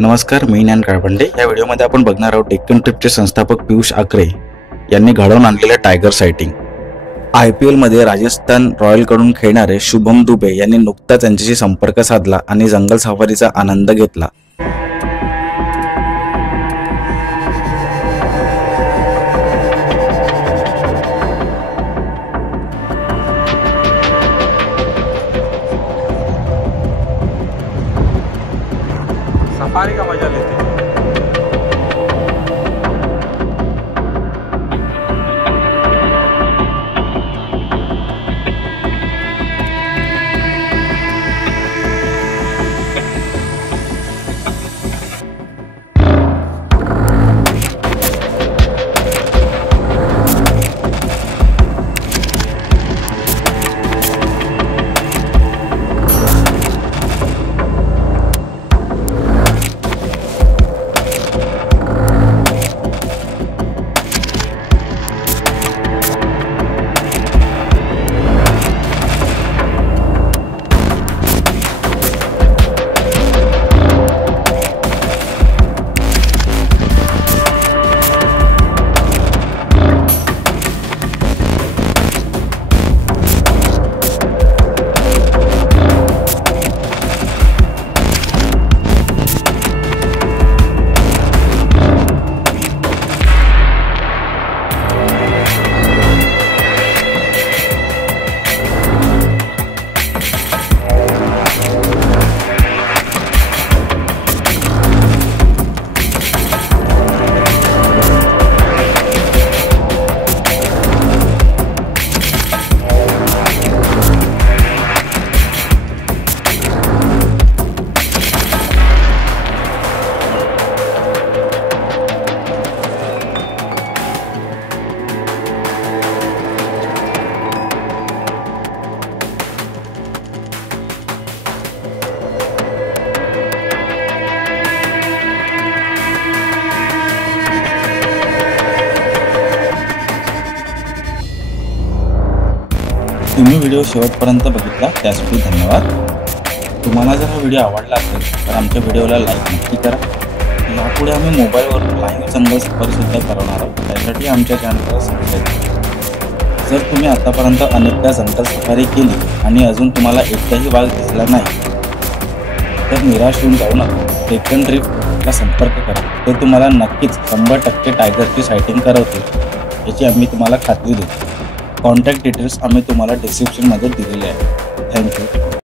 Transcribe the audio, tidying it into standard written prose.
नमस्कार, मी ज्ञान काळबंडे। या व्हिडिओमध्ये आपण बघणार आहोत डेक्कन ट्रिपचे संस्थापक पियुष आकरे यांनी घडवून आणलेले टायगर सायटिंग। IPL मध्ये राजस्थान रॉयल कडून खेळणारे शुभम दुबे यांनी नुकताच त्यांच्याशी संपर्क साधला आणि जंगल सफारीचा आनंद घेतला। सफारी का मजा लेते हैं। तुम्ही व्हिडिओ शेवटपर्यंत बघितला त्यासाठी धन्यवाद। तुम्हाला जर हा व्हिडिओ आवडला असेल तर आमच्या व्हिडिओला लाईक नक्की करा। यापुढे आम्ही मोबाईलवर लाईव्ह जंगल सफारी सुद्धा करणार आहोत, त्यासाठी आमच्या चॅनलला सबस्क्राईब करा। जर तुम्ही आतापर्यंत अनेकदा जंगल सफारी केली आणि अजून तुम्हाला एकदाही वाघ दिसला नाही तर निराश होऊन जाऊ नका। डेक्कन ट्रिपला संपर्क करा, ते तुम्हाला नक्कीच 100% टायगरची सायटिंग करवतील याची आम्ही तुम्हाला खात्री देतो। कॉन्टॅक्ट डिटेल्स आम्ही तुम्हाला डिस्क्रिप्शनमध्ये दिलेले आहे। थँक्यू।